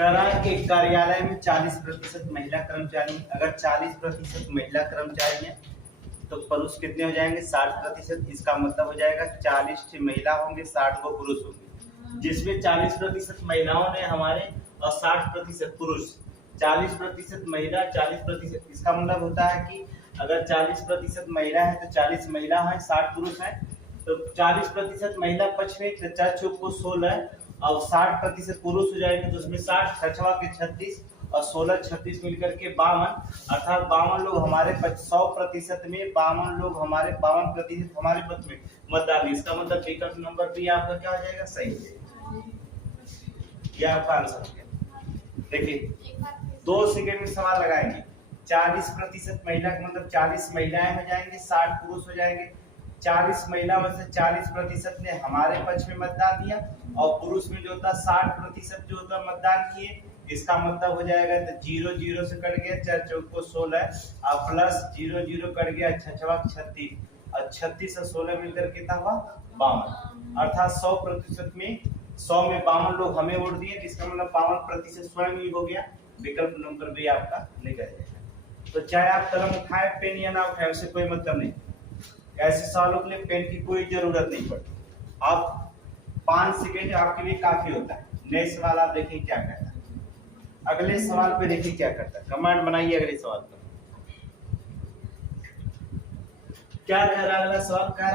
कह रहा है कि कार्यालय में 40% महिला कर्मचारी, अगर 40% महिला कर्मचारी है तो पुरुष कितने हो जाएंगे 60%। इसका मतलब हो जाएगा 40 महिला होंगे 60 को पुरुष होंगे, जिसमें 40% महिलाओं ने हमारे और 60% पुरुष। 40% महिला 40%, इसका मतलब होता है कि अगर 40% महिला है तो 40 महिला है 60 पुरुष है, तो 40% महिला पक्ष में 4 चौक को 16 और 60% पुरुष हो जाएंगे, तो उसमें 60 छठवा के 36 और 16 36 मिलकर के 52, अर्थात 52 लोग हमारे 100% में 52 लोग हमारे 52% हमारे पक्ष में मतदान। इसका मतलब विकल्प नंबर बी आपका क्या हो जाएगा, सही है। यह आपका आंसर है। देखिए 2 सेकंड में सवाल लगाएंगे। 40% महिला का मतलब 40 महिलाएं हो जाएंगी 60 पुरुष हो जाएंगे। 40 महिला में से 40% ने हमारे पक्ष में मतदान दिया और पुरुष में जो होता 60% जो होता मतदान किए। इसका मतलब हो जाएगा तो 0 0 से कट गया 4 चौक को 16 और प्लस 0 0 कट गया 6 36 और 36 और 16 मिलकर कितना हुआ 52, अर्थात 100% में 100 में 52 लोग हमें वोट दिए, जिसका मतलब 52% स्वयं ही हो गया। विकल्प नंबर बी आपका निकल जाएगा। तो चाहे आप कलम उठाए पेन या ना उठाए उससे कोई मतलब नहीं, ऐसे सवालों के लिए पेन की कोई जरूरत नहीं पड़ती। आप 5 सेकंड आपके लिए काफी होता है। नेक्स्ट सवाल आप देखिए क्या कहता है। अगले सवाल पे देखिए क्या करता है, कमेंट बनाइए अगले सवाल पर। क्या कह रहा है अगला सवाल, कह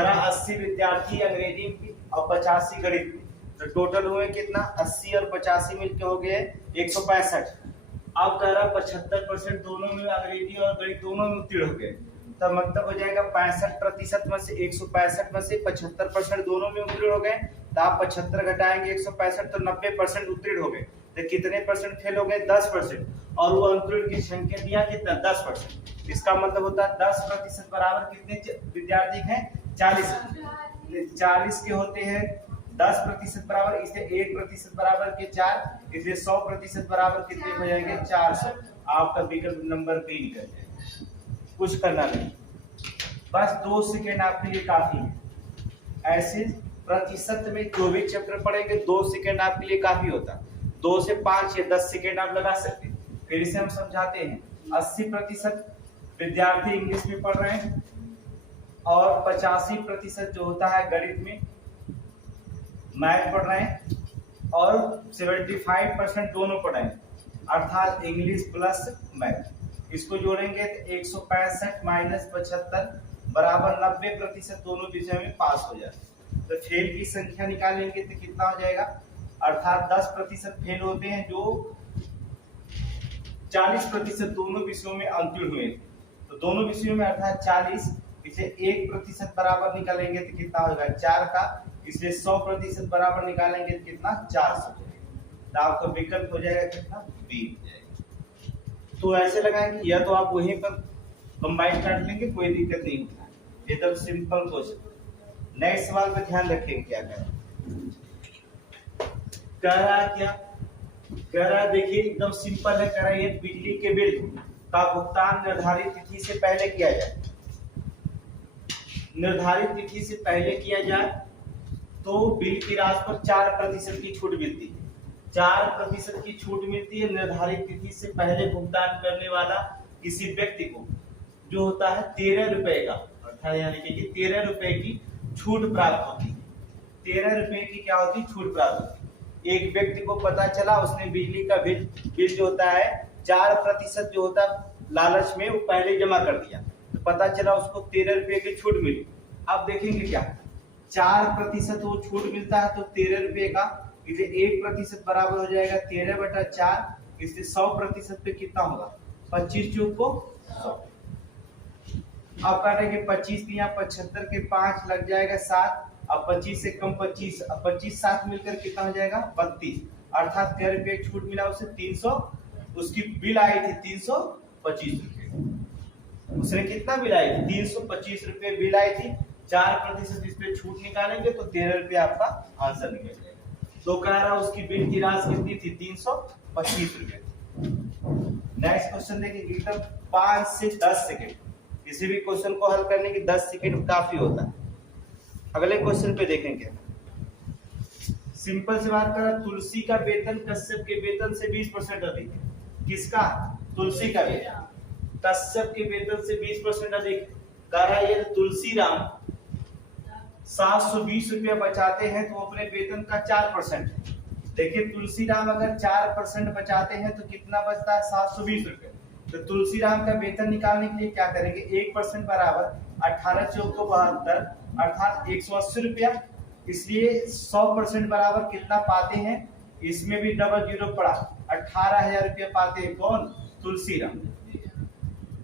रहा 80 विद्यार्थी अंग्रेजी की और 85 गणित की, तो टोटल हुए कितना 80 और 85 मिलके हो गए 165। अब कह रहा 75% दोनों में अंग्रेजी और गणित दोनों में उत्तीर्ण हो गए, तो मतलब हो जाएगा 65% में से 165 में से 75% दोनों में उत्तीर्ण हो गए, तो आप 75 घटाएंगे 165 तो 90% उत्तीर्ण हो गए। तो कितने परसेंट फेल हो गए 10%, और वो उत्तीर्ण की संख्या दिया कितना 10%। इसका मतलब होता है 10% बराबर कितने विद्यार्थी हैं 40। 40 के होते हैं 10% बराबर, इसे 1% बराबर के 4, इसलिए 100% बराबर कितने हो जाएंगे 400। आपका विकल्प नंबर बी निकल जाएगा। कुछ करना नहीं, बस 2 सेकेंड आपके लिए काफी है। ऐसे प्रतिशत में जो भी चैप्टर पढ़ेंगे 2 सेकेंड आपके लिए काफी होता है। 2 से 5 या 10 सेकेंड आप लगा सकते हैं। फिर इसे हम समझाते हैं। 80% विद्यार्थी इंग्लिश में पढ़ रहे हैं और 85% जो होता है गणित में मैथ पढ़ रहे हैं, और 75% दोनों पढ़ रहे हैं, अर्थात इंग्लिश प्लस मैथ। इसको जोड़ेंगे तो 165 माइनस 75 बराबर 90% दोनों विषय में पास हो जाते हैं। तो फेल की संख्या निकालेंगे तो कितना हो जाएगा, अर्थात 10% फेल होते हैं जो 40% दोनों विषयों में अंतिम हुए थे। तो दोनों विषयों में अर्थात 40, इसे 1% बराबर निकालेंगे तो कितना होगा 4 का, इसलिए 100% बराबर निकालेंगे तो कितना 400। तो आपका विकल्प हो जाएगा कितना बी हो जाएगा। तो ऐसे लगाएंगे या तो आप वहीं पर कंबाइन कर लेंगे, कोई दिक्कत नहीं होता है, एकदम सिंपल क्वेश्चन। नेक्स्ट सवाल पे ध्यान रखेंगे क्या कह रहा क्या कह रहा देखिए एकदम सिंपल है। कह रहा है बिजली के बिल का भुगतान निर्धारित तिथि से पहले किया जाए। निर्धारित तिथि से पहले किया जाए तो बिल की राशि पर 4% की छूट मिलती है। 4% की छूट मिलती है निर्धारित तिथि से पहले भुगतान करने वाला किसी व्यक्ति को, जो होता है 13 रुपए का, अर्थात यानी कि 13 रुपए की छूट प्राप्त होती है। 13 रुपए की क्या होती है छूट प्राप्त होती है। एक व्यक्ति को पता चला उसने बिजली का बिल जो होता है 4% जो होता है लालच में वो पहले जमा कर दिया, तो पता चला उसको 13 रुपए की छूट मिली। अब देखेंगे क्या 4% वो छूट मिलता है, तो 13 रुपए का, इसे 1% बराबर हो जाएगा 13/4, इसलिए 100% पे कितना होगा 25 चौक को 100। अब काटेंगे 25 के यहाँ 75 के 5 लग जाएगा 7, अब 25 से कम 25, अब 25 7 मिलकर कितना हो जाएगा 32, अर्थात 13 रुपए छूट मिला उसे 300, उसकी बिल आई थी 325 रुपए। उसने कितना बिल आई थी 325 रुपए बिल आई थी। 4% इस पे छूट निकालेंगे तो 13 रुपए आपका आंसर निकल जाएगा। तो कह रहा उसकी बिल की राशि कितनी थी 325 रुपए। नेक्स्ट क्वेश्चन देखिए 5 से 10 सेकेंड, किसी भी क्वेश्चन को हल करने की 10 सेकेंड काफी होता है। अगले क्वेश्चन पे देखेंगे सिंपल से बात करें, तुलसी का वेतन कश्यप के वेतन से 20% अधिक है। किसका? तुलसी का वेतन कश्यप के वेतन से 20% अधिक। कह रहा है ये तुलसीराम 720 रुपया बचाते हैं तो अपने वेतन का 4%। देखिए तुलसीराम अगर 4% बचाते हैं तो कितना बचता है? 720 रुपये। तो तुलसीराम का वेतन निकालने के लिए क्या करेंगे? 1% बराबर 18 चौक 72 अर्थात 180 रुपया। इसलिए 100% बराबर कितना पाते हैं? इसमें भी डबल जीरो पड़ा, 18,000 रुपया पाते हैं। कौन? तुलसीराम।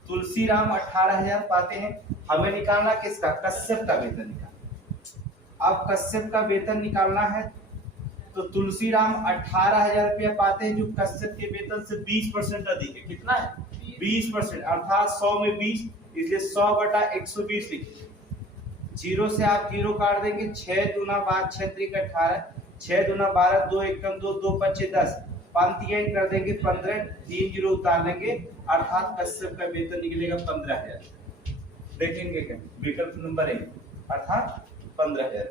तुलसीराम 18,000 पाते हैं। हमें निकालना किसका? कश्यप का वेतन निकालना। अब कश्यप का वेतन निकालना है तो तुलसीराम 18,000 रुपया पाते हैं जो कश्यप के वेतन से 20% अधिक है। कितना है? 20% अर्थात 100 में 20, इसलिए 100/120 लिखिए। जीरो से आप जीरो काट देंगे, 6 दूना 12 6 त्रिक 18, 6 दूना 12 2 एकम 2 2 5 10, पंक्तियां कर देंगे 15, 3 जीरो उतार लेंगे अर्थात कश्यप का वेतन निकलेगा 15,000। देखेंगे क्या? विकल्प नंबर 1 अर्थात 15,000।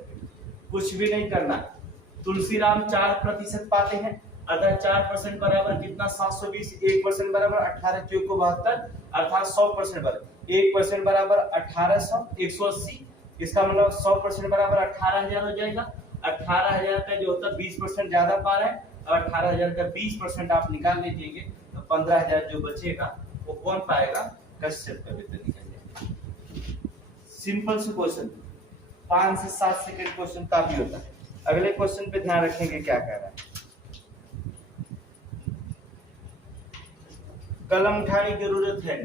कुछ भी नहीं करना। तुलसीराम 4% पाते हैं अतः 4% बराबर कितना? 720। 1% बराबर 18 चौक 72 अर्थात 100% बराबर 1% बराबर 1800 180। इसका मतलब 100% बराबर 18,000 हो जाएगा। 18,000 का जो होता है 20% ज्यादा पा रहे हैं और 18,000 का 20% आप निकाल लीजिएंगे तो 15,000 जो बचेगा वो कौन पाएगा? कश्यप का वेतन निकल जाएगा। सिंपल से क्वेश्चन, 5 से 7 सेकंड क्वेश्चन काफी होता है। अगले क्वेश्चन पे ध्यान रखेंगे क्या कह रहा है। कलम उठाने की जरूरत है।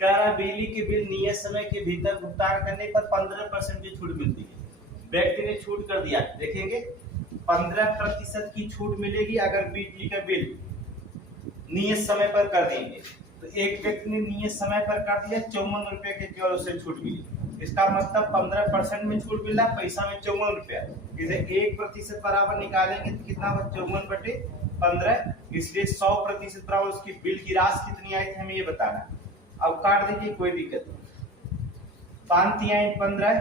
कह रहा है बिजली के बिल नियत समय के भीतर भुगतान करने पर 15% की छूट मिलती है। व्यक्ति ने छूट कर दिया, देखेंगे 15% की छूट मिलेगी अगर बिजली का बिल नियत समय पर कर देंगे। तो एक व्यक्ति ने नियत समय पर कर दिया, 54 रुपए के केवल उसे छूट मिली। इसका मतलब 15% में छूट मिला, पैसा में 54 रुपया। इसे 1% बराबर निकालेंगे तो कितना होगा? 54/15। इसलिए 100% बराबर उसकी बिल की राशि कितनी आई थी हमें ये बताना। अब काट दीजिए, कोई दिक्कत नहीं। 5 3 15,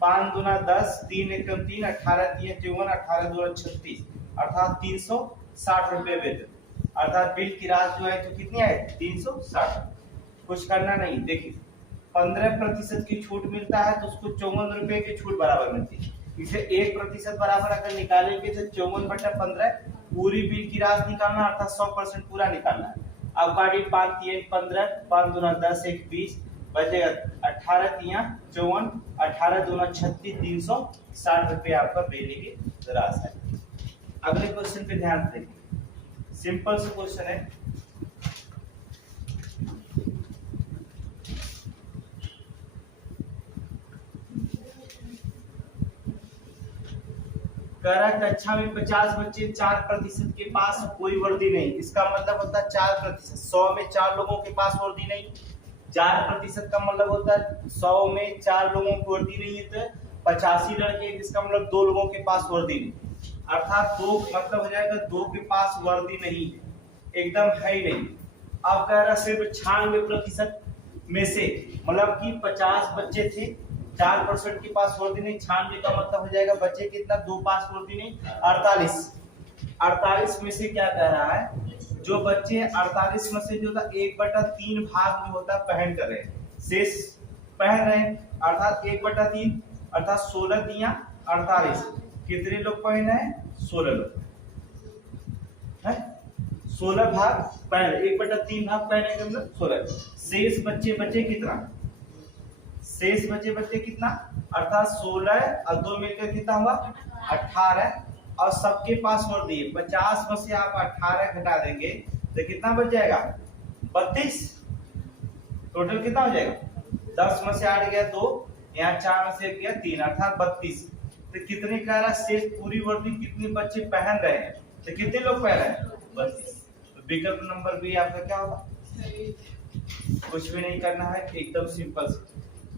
5 दूना 10, 3 एकम 3, 18 3 54, 18 2 36 अर्थात 360 रुपये वेतन। अर्थात बिल की राशि जो है तो कितनी आई? 360। कुछ करना नहीं। देखिए 15% की छूट मिलता है तो उसको 54 रुपए की छूट बराबर मिलती है। इसे 1% बराबर अगर निकालेंगे तो 54/15 पूरी बिल की राशि निकालना अर्थात 100% पूरा निकालना है। अब काटिए 5 3 15, 5 दूना 10 1 20 बचेगा 18 3 54, 18 2 36, 360 रुपये आपका बिजली की राशि है। अगले क्वेश्चन पे ध्यान दें। सिंपल सा क्वेश्चन है। कह रहा है कक्षा में 50 बच्चे 4% के पास कोई वर्दी नहीं। इसका मतलब होता है 4%। 100 में 4 लोगों के पास वर्दी नहीं। 4% का मतलब होता है 100 में 4 लोगों की वर्दी नहीं है तो 85 लड़के, जिसका मतलब 2 लोगों के पास वर्दी नहीं। अर्थात 2 मतलब हो जाएगा 2 के पास वर्दी नहीं है, एकदम है ही नहीं। अब कह रहा सिर्फ 96% में से, मतलब कि 50 बच्चे थे, 4% के पास वर्दी नहीं। 96 का मतलब हो जाएगा बच्चे कितना? 2 पास वर्दी नहीं, 48। 48 में से क्या कह रहा है? जो बच्चे 48 में से जो था 1/3 भाग में होता पहन कर रहे, शेष पहन रहे, अर्थात 1/3 अर्थात 16 दिया 48। कितने लोग पहने हैं? 16 लोग है। 16 भाग पहन, 1/3 भाग पहने का मतलब 16। शेष बच्चे बचे कितना? शेष बचे कितना? अर्थात 16 और 2 मिलकर कितना हुआ? 18। और सबके पास वर्दी है। 50 में से आप 18 घटा देंगे तो कितना बच जाएगा? 32। टोटल कितना हो जाएगा? 10 में से 8 गया 2, यहाँ 4 में से 1 गया 3 अर्थात 32। तो कितने कह रहा? शेष पूरी वर्दी कितने बच्चे पहन रहे हैं? तो कितने लोग पहन रहे हैं? 32। तो विकल्प नंबर बी आपका क्या होगा? कुछ भी नहीं करना है, एकदम सिंपल।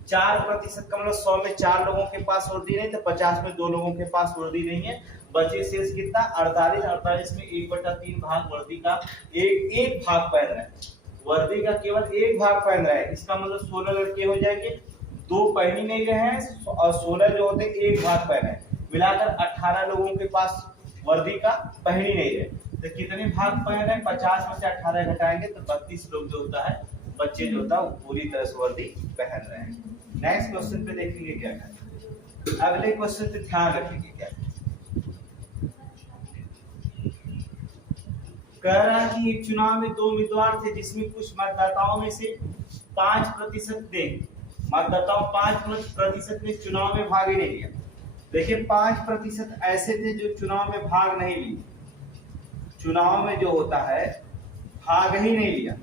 4% का मतलब 100 में 4 लोगों के पास वर्दी नहीं तो 50 में 2 लोगों के पास वर्दी नहीं है। बचे शेष कितना? 48। 48 में 1/3 भाग वर्दी का एक भाग पहन रहा है। वर्दी का केवल एक भाग पहन रहा है। इसका मतलब 16 लड़के हो जाएंगे, 2 पहन ही नहीं रहे हैं और 16 जो होते एक भाग पहने। मिलाकर 18 लोगों के पास वर्दी का पहन ही नहीं रहे, तो कितने भाग पहन रहे हैं? 50 में से 18 घटाएंगे तो 32 लोग जो होता है, बच्चे जो होता है वो पूरी तरह से वर्दी पहन रहे हैं। नेक्स्ट क्वेश्चन पे देखेंगे क्या है। अगले क्वेश्चन पे ध्यान रखेंगे क्या कह रहा है कि एक चुनाव में 2 उम्मीदवार थे जिसमें कुछ मतदाताओं में से 5% ने मतदाताओं 5% ने चुनाव में भाग ही नहीं लिया। देखिए 5% ऐसे थे जो चुनाव में भाग नहीं लिए, चुनाव में जो होता है भाग ही नहीं लिया।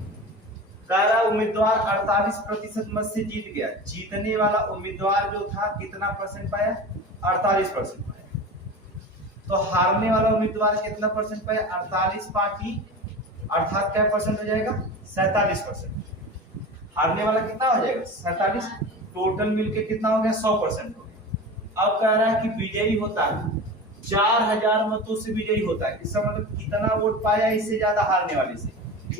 कह रहा उम्मीदवार 48% मत से जीत गया। जीतने वाला उम्मीदवार जो था कितना परसेंट पाया? 48% पाया। तो हारने वाला उम्मीदवार कितना परसेंट पाया? 48 पार्टी अर्थात क्या परसेंट हो जाएगा? 47%। हारने वाला कितना हो जाएगा? 47। टोटल मिलके कितना हो गया? 100% हो गया। अब कह रहा है कि विजयी होता है 4000 मतों से विजयी होता है। इसका मतलब कितना वोट पाया इससे ज्यादा हारने वाले से?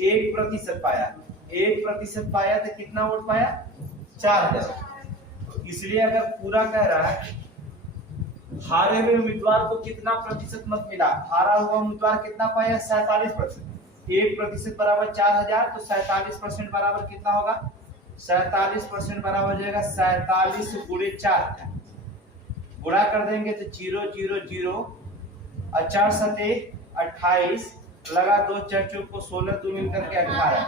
1% पाया। 1% पाया तो कितना वोट पाया? 4000। इसलिए अगर पूरा कह रहा है हारे हुए उम्मीदवार को कितना प्रतिशत मत मिला? हारा हुआ उम्मीदवार कितना पाया? 47%। 1% बराबर 4000, तो 47% बराबर कितना होगा? 47% बराबर हो जाएगा 47 गुणे 4। गुणा कर देंगे तो 0 0 0 और 4 सते 28, लगा 2 4 चौक को 16, 2 मिलकर के 18,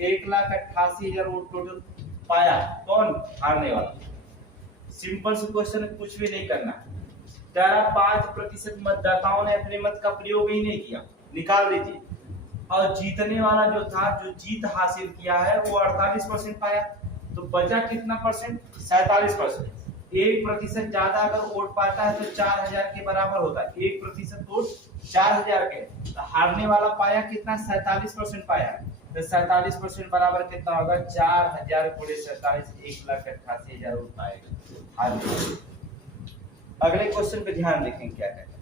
1,88,000 वोट टोटल पाया। कौन? हारने वाला। सिंपल से क्वेश्चन, कुछ भी नहीं करना। 5% मतदाताओं ने अपने मत का प्रयोग ही नहीं किया, निकाल दीजिए। और जीतने वाला जो था, जो जीत हासिल किया है वो 48% पाया। तो बचा कितना परसेंट? 47%। 1% ज्यादा अगर वोट पाता है तो 4000 के बराबर होता है। 1% वोट 4000 के, तो हारने वाला पाया कितना? 47% पाया। तो 47% बराबर कितना होगा? 4000 गुणे 47, 1,88,000 वोट पाएगा हारने। अगले क्वेश्चन पे ध्यान देखें क्या कहता है।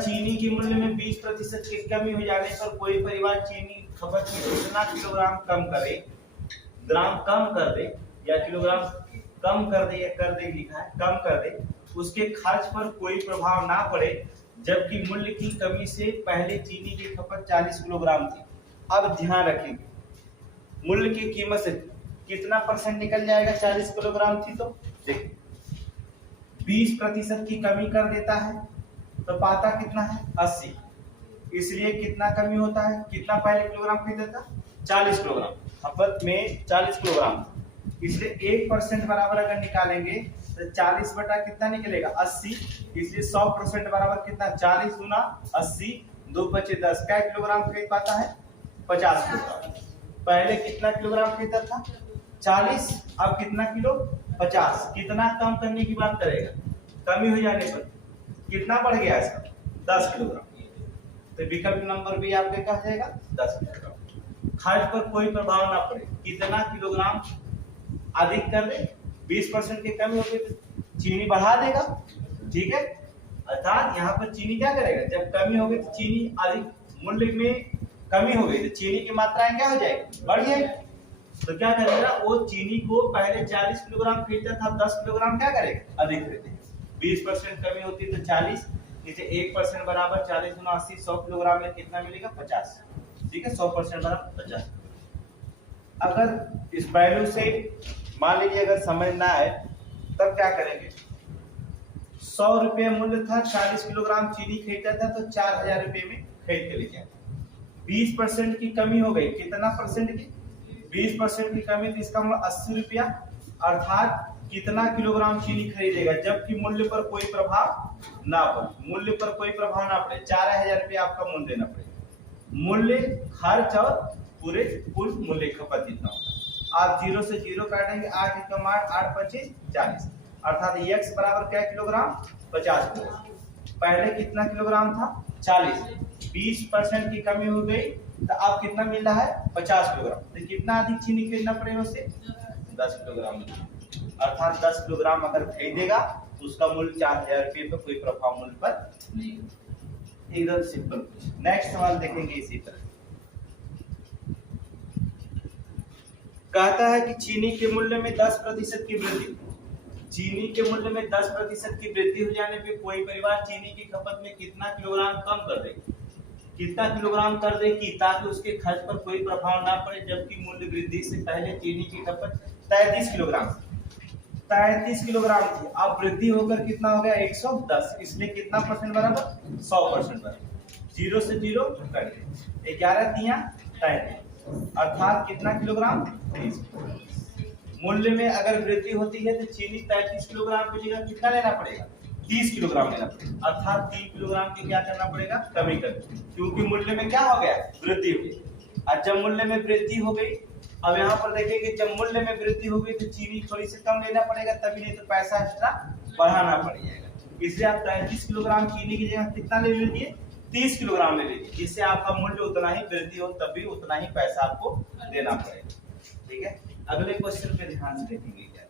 चीनी के मूल्य में 20% की कमी हो जाने पर कोई परिवार चीनी खपत में कितना किलोग्राम कम करे, ग्राम कम कर दे, या किलोग्राम कम कर दे, या कर दे लिखा है, कम कर दे, उसके खर्च पर कोई प्रभाव ना पड़े, जबकि मूल्य की कमी से पहले चीनी की खपत 40 किलोग्राम थी। अब ध्यान रखेंगे मूल्य की कीमत से कितना परसेंट निकल जाएगा? 40 किलोग्राम थी तो देखिए 20% की कमी कर देता है तो पाता कितना है? 80। इसलिए कितना कमी होता है? कितना पहले किलोग्राम खरीदा था? 40 किलोग्राम। खपत में 40 किलोग्राम, इसलिए 1% बराबर अगर निकालेंगे तो 40 बटा कितना निकलेगा? 80। इसलिए 100% बराबर कितना? 40 गुना 80, 2 बचे 10। क्या किलोग्राम खरीद पाता है? 50 किलोग्राम। पहले कितना किलोग्राम खरीदा था? 40। अब कितना किलो? 50। कितना कम करने की बात करेगा? कमी हो जाने पर कितना बढ़ गया इसका? 10 किलोग्राम। तो विकल्प नंबर भी आपके कहा जाएगा 10 किलोग्राम। खर्च पर कोई प्रभाव ना पड़े, कितना किलोग्राम अधिक कर दे? 20% की कमी होगी तो चीनी बढ़ा देगा, ठीक है। अर्थात यहाँ पर चीनी क्या करेगा? जब कमी होगी तो चीनी अधिक, मूल्य में कमी हो गई तो चीनी की मात्राएं क्या हो जाएगी? बढ़ जाएगी। तो क्या करेगा? वो चीनी को पहले 40 किलोग्राम खरीदता था, 10 किलोग्राम क्या करेगा? अधिक खरीदेगा। 20% कमी होती है तो 40, नीचे 1% बराबर 40 गुना 80, 100 किलोग्राम में कितना मिलेगा? 50। ठीक है, 100% बराबर 50। अगर इस वैल्यू से मान लीजिए अगर समझ ना आए तब क्या करेंगे? 100 रुपये मूल्य था, 40 किलोग्राम चीनी खरीदा था तो 4000 रुपये में खरीद के लेके आए। 20% की कमी हो गई, कितना परसेंट की? 20% की कमी, तो इसका मतलब 80 रुपया, अर्थात कितना किलोग्राम चीनी खरीदेगा, जबकि मूल्य पर कोई प्रभाव ना पड़े। मूल्य पर कोई प्रभाव ना पड़े, 4000 रुपया आपका मूल्य देना पड़ेगा। मूल्य, खर्च और पूरे कुल मूल्य खपत जितना होगा। आप 0 से 0 काटेंगे, 8 एकम 8, 8 25 40, अर्थात x बराबर क्या किलोग्राम? 50 किलोग्राम। पहले कितना किलोग्राम था? 40। 20% की कमी हो गई तो अब कितना मिल रहा है? 50 किलोग्राम। तो कितना अधिक चीनी खरीदना पड़ेगा उससे? 10 किलोग्राम। अर्थात 10 किलोग्राम अगर खरीदेगा तो उसका मूल्य 4000 रुपये पर कोई प्रभाव मूल्य पर नहीं। एकदम सिंपल। नेक्स्ट सवाल देखेंगे इसी तरह। कहता है कि चीनी के मूल्य में 10% की वृद्धि, चीनी के मूल्य में 10% की वृद्धि हो जाने पे कोई परिवार चीनी की खपत में कितना किलोग्राम कम कर दे, कितना किलोग्राम कर दे कि ताकि उसके खर्च पर कोई प्रभाव ना पड़े, जबकि मूल्य वृद्धि से पहले चीनी की खपत 33 किलोग्राम 33 किलोग्राम थी, अब वृद्धि होकर कितना हो गया 110, इसलिए कितना परसेंट बराबर 100% बराबर, 0 से 0 कट गए, 11 तिया 33, अर्थात कितना किलोग्राम 30। मूल्य में अगर वृद्धि होती है तो चीनी 33 किलोग्राम की जगह कितना लेना पड़ेगा 30 किलोग्राम लेना पड़ेगा, अर्थात 3 किलोग्राम की क्या करना पड़ेगा कमी कर, क्योंकि मूल्य में क्या हो गया वृद्धि हो गई। और जब मूल्य में वृद्धि हो गई, अब यहाँ पर देखेंगे जब मूल्य में वृद्धि हो गई तो चीनी थोड़ी सी कम लेना पड़ेगा, तभी नहीं तो पैसा एक्स्ट्रा बढ़ाना पड़ जाएगा, इसलिए आप 33 किलोग्राम चीनी की जगह कितना ले लीजिए 30 किलोग्राम ले लीजिए, जिससे आपका मूल्य उतना ही वृद्धि हो तब भी उतना ही पैसा आपको देना पड़ेगा। ठीक है, अगले क्वेश्चन पे ध्यान से देखेंगे क्या है।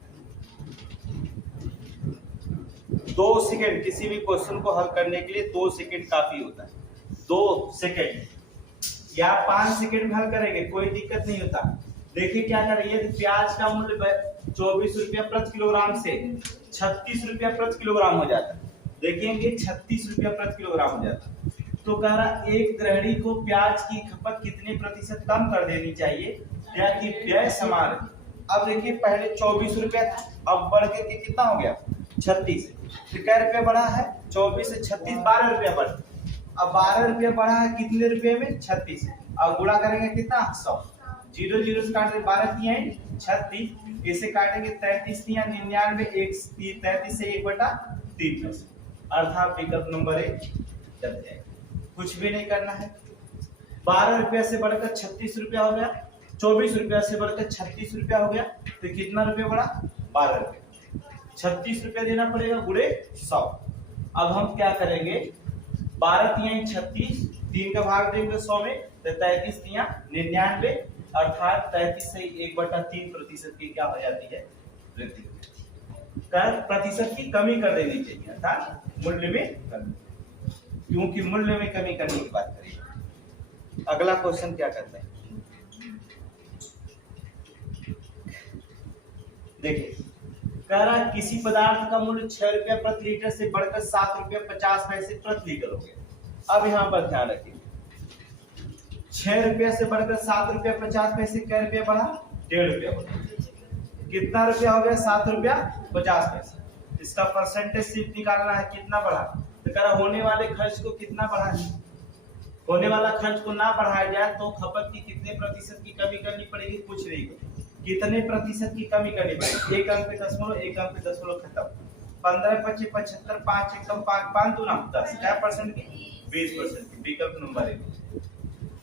2 सेकंड, किसी भी क्वेश्चन को हल करने के लिए 2 सेकंड काफी होता है, 2 सेकंड या 5 सेकंड में हल करेंगे कोई दिक्कत नहीं होता। देखिए क्या करेंगे, प्याज का मूल्य 24 रुपया प्रति किलोग्राम से 36 रुपया प्रति किलोग्राम हो जाता है, देखेंगे 36 रुपया प्रति किलोग्राम हो जाता है, तो कह रहा एक गृहिणी को प्याज की खपत कितने प्रतिशत कम कर देनी चाहिए या कि व्यय समान है। अब देखिए पहले 24 रुपया था, अब बढ़ के कितना हो गया 36, तो क्या रुपया बढ़ा है 24 से 36 12 रुपया बढ़ा, अब 12 रुपया बढ़ा है कितने रुपये में 36, अब गुणा करेंगे कितना 100, 0 0 से काट 12 तिया 36, इसे काटेंगे 33 तिया 99, 33 से 1/3, अर्थात विकल्प नंबर 1 चल जाएगा, कुछ भी नहीं करना है। 12 रुपया से बढ़कर 36 रुपया हो गया, 24 रुपया से बढ़कर 36 रुपया हो गया, तो कितना रुपया बढ़ा 12 रुपया, 36 रुपया देना पड़ेगा गुणे 100। अब हम क्या करेंगे 12 तिया 36, 3 का भाग देंगे 100 में, तो 33 तिया 99, अर्थात 33 से 1/3% की क्या हो जाती है वृद्धि, प्रतिशत की कमी कर देनी चाहिए, अर्थात मूल्य में कमी, क्योंकि मूल्य में कमी करने की बात करेंगे। अगला क्वेश्चन क्या करते हैं, देखिए कह रहा है किसी पदार्थ का मूल्य 6 रुपया प्रति लीटर से बढ़कर 7 रुपया 50 पैसे प्रति लीटर हो गया। अब यहाँ पर ध्यान रखिए 6 रुपया से बढ़कर 7 रुपया 50 पैसे, क्या रुपया बढ़ा 1.5 रुपया बढ़ा, कितना रुपया हो गया 7 रुपया 50 पैसे, इसका परसेंटेज सिर्फ निकालना है कितना बढ़ा, तो कह रहा होने वाले खर्च को कितना बढ़ाना, होने वाला खर्च को ना बढ़ाया जाए तो खपत की कितने प्रतिशत की कमी करनी पड़ेगी, कुछ नहीं, कितने प्रतिशत की कमी करनी पड़ेगी, 1 अंक पे दशमलव, 1 अंक पे दशमलव खत्म, 15 25 75, 5 एकम 5 5 दूना 10, क्या परसेंट की 20% की, विकल्प नंबर 1।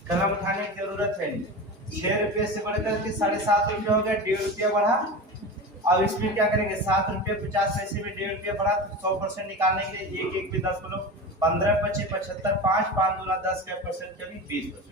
कलम उठाने की जरूरत है नहीं, 6 रुपये से बढ़कर के 7.5 रुपया हो गया, 1.5 रुपया बढ़ा, अब इसमें क्या करेंगे 7 रुपया 50 पैसे में 1.5 रुपया बढ़ा, तो 100% निकालने के लिए 1 1 पे 10 बोलो, 15 25 75, 5 5 दूना 10, क्या परसेंट कमी 20%।